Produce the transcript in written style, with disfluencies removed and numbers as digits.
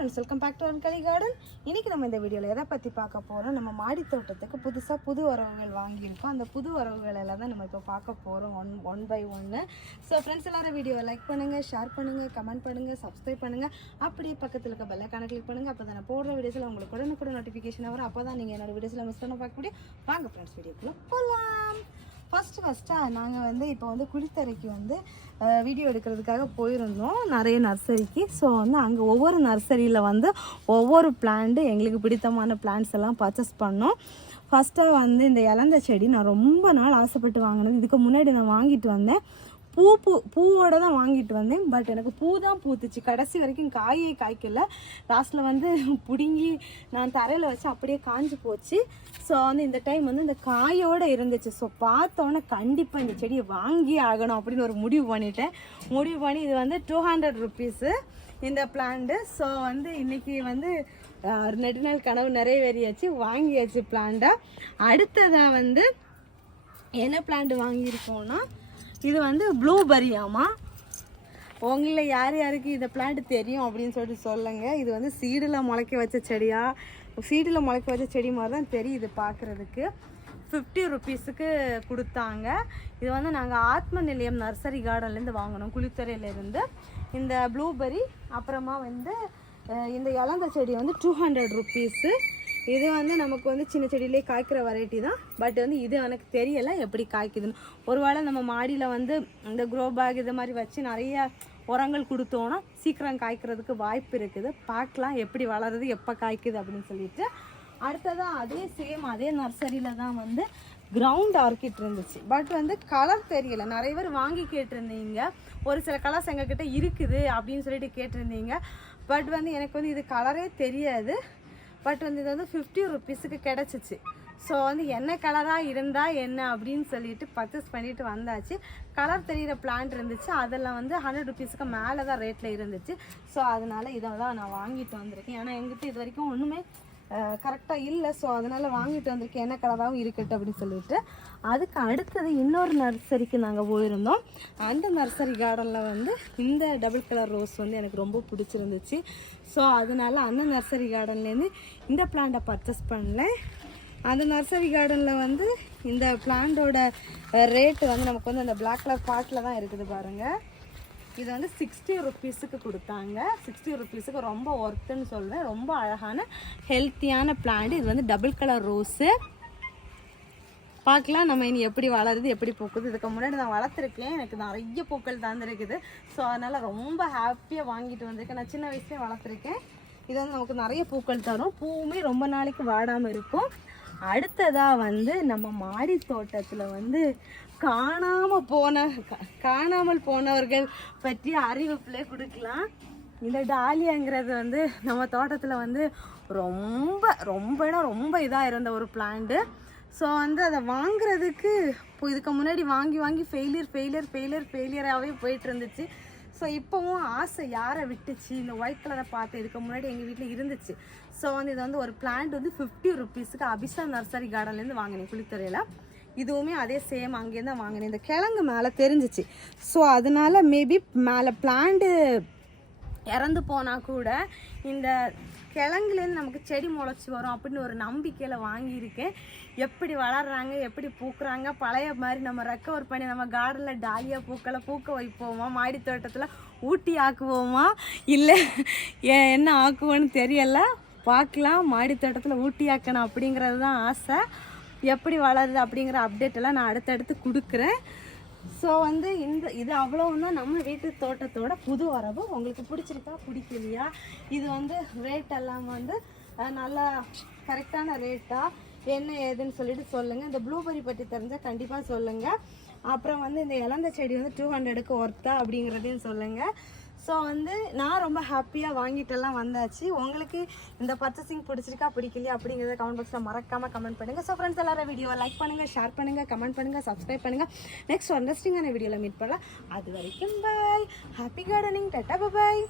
Friends, welcome back to அன்கலி garden. இன்றைக்கி நம்ம இந்த வீடியோவில் எதை பற்றி பார்க்க போகிறோம், நம்ம மாடி தோட்டத்துக்கு புதுசாக புது உறவுகள் வாங்கியிருக்கோம். அந்த புது உறவுகள் எல்லாம் தான் நம்ம இப்போ பார்க்க போகிறோம் ஒன் பை ஒன்று. ஸோ ஃப்ரெண்ட்ஸ், எல்லோரும் வீடியோவை லைக் பண்ணுங்கள், ஷேர் பண்ணுங்கள், கமெண்ட் பண்ணுங்கள், சப்ஸ்கிரைப் பண்ணுங்கள். அப்படியே பக்கத்தில் இருக்க பெல்லைக்கான கிளிக் பண்ணுங்கள். அப்போ தான் நான் போடுற வீடியோஸில் உங்களுக்கு உடனுக்குடன் நோட்டிஃபிகேஷன் வரும். அப்போ தான் நீங்கள் என்னோடய வீடியோஸில் மிஸ் பண்ண பார்க்க முடியும். வாங்க ஃப்ரெண்ட்ஸ், வீடியோக்குள்ளே போகலாம். ஃபஸ்ட்டாக நாங்கள் இப்போ குளித்தரைக்கு வீடியோ எடுக்கிறதுக்காக போயிருந்தோம் நிறைய நர்சரிக்கு. ஸோ அங்கே ஒவ்வொரு நர்சரியில் ஒவ்வொரு பிளான்ட்டு எங்களுக்கு பிடித்தமான பிளான்ட்ஸ் எல்லாம் பர்ச்சேஸ் பண்ணோம். ஃபஸ்ட்டாக இந்த இலந்த செடி நான் ரொம்ப நாள் ஆசைப்பட்டு வாங்கினது. இதுக்கு முன்னாடி நான் வாங்கிட்டு வந்தேன், பூவோடு தான் வாங்கிட்டு வந்தேன். பட் எனக்கு பூ தான் பூத்துச்சு, கடைசி வரைக்கும் காயே காய்க்கல. லாஸ்ட்டில் பிடுங்கி நான் தரையில் வச்சு அப்படியே காஞ்சி போச்சு. ஸோ இந்த டைம் இந்த காயோடு இருந்துச்சு. ஸோ பார்த்தோன்னே கண்டிப்பாக இந்த செடியை வாங்கி ஆகணும் அப்படின்னு ஒரு முடிவு பண்ணி இது 200 ருபீஸு இந்த பிளான்ட்டு. ஸோ இன்றைக்கி நெடுநாள் கனவு நிறைவேறியாச்சு, வாங்கியாச்சு பிளான்ட்டை. அடுத்ததாக என்ன பிளான்ட் வாங்கியிருக்கோன்னா, இது ப்ளூபெரியாமா. உங்களில் யார் யாருக்கு இந்த பிளான்ட் தெரியும் அப்படின்னு சொல்லுங்கள். இது சீடில் முளைக்க வச்ச செடியா, சீடில் முளைக்க வச்ச செடி மாதிரி தான் தெரியுது பார்க்குறதுக்கு. 50 ருபீஸுக்கு கொடுத்தாங்க. இது நாங்கள் ஆத்ம நிலையம் நர்சரி கார்டன்லேருந்து வாங்கினோம், குளித்துறையிலேருந்து. இந்த ப்ளூபெரி அப்புறமா இந்த இலந்த செடி 200 ருபீஸு. இது நமக்கு சின்ன செடியிலே காய்க்கிற வெரைட்டி தான். பட் இது எனக்கு தெரியலை எப்படி காய்க்குதுன்னு. ஒருவேளை நம்ம மாடியில் இந்த க்ரோ பேக் இது மாதிரி வச்சு நிறைய உரங்கள் கொடுத்தோன்னா சீக்கிரம் காய்க்கிறதுக்கு வாய்ப்பு இருக்குது. பார்க்கலாம் எப்படி வளருது, எப்போ காய்க்குது அப்படின்னு சொல்லிட்டு. அடுத்ததாக அதே நர்சரியில் தான் கிரவுண்ட் ஆர்கிட் இருந்துச்சு. பட் கலர் தெரியலை. நிறைய பேர் வாங்கி கேட்டிருந்தீங்க. ஒரு சில கலர்ஸ் எங்ககிட்ட இருக்குது அப்படின்னு சொல்லிட்டு கேட்டிருந்தீங்க. பட் எனக்கு இது கலரே தெரியாது. பட் இது 50 ருபீஸுக்கு கிடச்சிச்சு. ஸோ என்ன கலராக இருந்தால் என்ன அப்படின்னு சொல்லிட்டு பர்ச்சேஸ் பண்ணிட்டு வந்தாச்சு. கலர் தெரிகிற பிளான்ட் இருந்துச்சு, அதெல்லாம் 100 ருபீஸுக்கு மேலே தான் ரேட்டில் இருந்துச்சு. ஸோ அதனால் இதை தான் நான் வாங்கிட்டு வந்திருக்கேன். ஏன்னா எங்கிட்ட இது வரைக்கும் ஒன்றுமே கரெக்டாக இல்லை. ஸோ அதனால் வாங்கிட்டு வந்திருக்கேன், என்ன கலராகவும் இருக்கட்டும் அப்படின்னு சொல்லிட்டு. அதுக்கு அடுத்தது இன்னொரு நர்சரிக்கு நாங்கள் போயிருந்தோம். அந்த நர்சரி கார்டனில் இந்த டபுள் கலர் ரோஸ் எனக்கு ரொம்ப பிடிச்சிருந்துச்சு. ஸோ அதனால் அந்த நர்சரி கார்டன்லேருந்து இந்த பிளான்ட்டை பர்ச்சேஸ் பண்ணல. அந்த நர்சரி கார்டனில் இந்த பிளான்ட்டோட ரேட்டு நமக்கு அந்த பிளாக் கலர் பாட்டில் தான் இருக்குது பாருங்கள். இது 60 ருபீஸுக்கு கொடுத்தாங்க. 60 ருபீஸுக்கு ரொம்ப ஒர்த்துன்னு சொல்வேன். ரொம்ப அழகான ஹெல்த்தியான பிளான்ட். இது டபுள் கலர் ரோஸு. பார்க்கலாம் நம்ம இனி எப்படி வளருது, எப்படி பூக்குது. இதுக்கு முன்னாடி நான் வளர்த்துருக்கேன், எனக்கு நிறைய பூக்கள் தந்துருக்குது. ஸோ அதனால் ரொம்ப ஹாப்பியாக வாங்கிட்டு வந்திருக்கேன். நான் சின்ன வயசுலேயே வளர்த்துருக்கேன். இது நமக்கு நிறைய பூக்கள் தரும், பூவுமே ரொம்ப நாளைக்கு வாடாமல் இருக்கும். அடுத்ததாக நம்ம மாடி தோட்டத்தில் காணாமல் போனவர்கள் பற்றி அறிவிப்பில் கொடுக்கலாம். இந்த டாலியாங்கிறது நம்ம தோட்டத்தில் ரொம்ப இதாக இருந்த ஒரு பிளான்ட்டு. ஸோ அதை வாங்குறதுக்கு இதுக்கு முன்னாடி வாங்கி ஃபெயிலியராகவே போயிட்டு இருந்துச்சு. ஸோ இப்போவும் ஆசை யாரை விட்டுச்சு, இந்த ஒயிட் கலரை பார்த்து இதுக்கு முன்னாடி எங்கள் வீட்டில் இருந்துச்சு. ஸோ இது ஒரு பிளான்ட் 50 ருபீஸுக்கு அபிஷா நர்சரி கார்டன்லேருந்து வாங்கினேன் குளித்துறையில். இதுவுமே அதே சேம் அங்கேருந்து தான் வாங்கினேன். இந்த கிழங்கு மேலே தெரிஞ்சிச்சு. ஸோ அதனால் மேபி மேலே பிளான்ட்டு இறந்து போனால் கூட இந்த கிழங்குலேருந்து நமக்கு செடி முளைச்சி வரும் அப்படின்னு ஒரு நம்பிக்கையில் வாங்கியிருக்கேன். எப்படி வளர்கிறாங்க, எப்படி பூக்குறாங்க, பழைய மாதிரி நம்ம ரெக்கவர் பண்ணி நம்ம கார்டனில் டாலியா பூக்களை பூக்க வைப்போமா, மாடி தோட்டத்தில் ஊட்டி ஆக்குவோமா, இல்லை என்ன ஆக்குவோன்னு தெரியலை. பார்க்கலாம். மாடி தோட்டத்தில் ஊட்டி ஆக்கணும் அப்படிங்கிறது தான் ஆசை. எப்படி வளருது அப்படிங்கிற அப்டேட் எல்லாம் நான் அடுத்தடுத்து கொடுக்குறேன். ஸோ இது அவ்வளோதான் நம்ம வீட்டு தோட்டத்தோட புது வரவு. உங்களுக்கு பிடிச்சிருக்கா பிடிக்கலையா, இது ரேட்டெல்லாம் நல்லா கரெக்டான ரேட்டா என்ன ஏதுன்னு சொல்லிட்டு சொல்லுங்கள். இந்த ப்ளூபெரி பற்றி தெரிஞ்சால் கண்டிப்பாக சொல்லுங்கள். அப்புறம் இந்த இலந்த செடி 200க்கு ஒர்த்தா அப்படிங்கிறதையும் சொல்லுங்கள். ஸோ நான் ரொம்ப ஹாப்பியாக வாங்கிட்டெல்லாம் வந்தாச்சு. உங்களுக்கு இந்த பர்ச்சேசிங் பிடிச்சிருக்கா பிடிக்கலையா அப்படிங்கிறத கமெண்ட் பாக்ஸில் மறக்காமல் கமெண்ட் பண்ணுங்கள். ஸோ ஃப்ரெண்ட்ஸ், எல்லாரும் வீடியோவை லைக் பண்ணுங்கள், ஷேர் பண்ணுங்கள், கமெண்ட் பண்ணுங்கள், சப்ஸ்கிரைப் பண்ணுங்கள். நெக்ஸ்ட் இன்ட்ரெஸ்டிங்கான வீடியோவில் மீட் பண்ணலாம். அது வரைக்கும் பாய். Happy gardening. டாடா பாய்.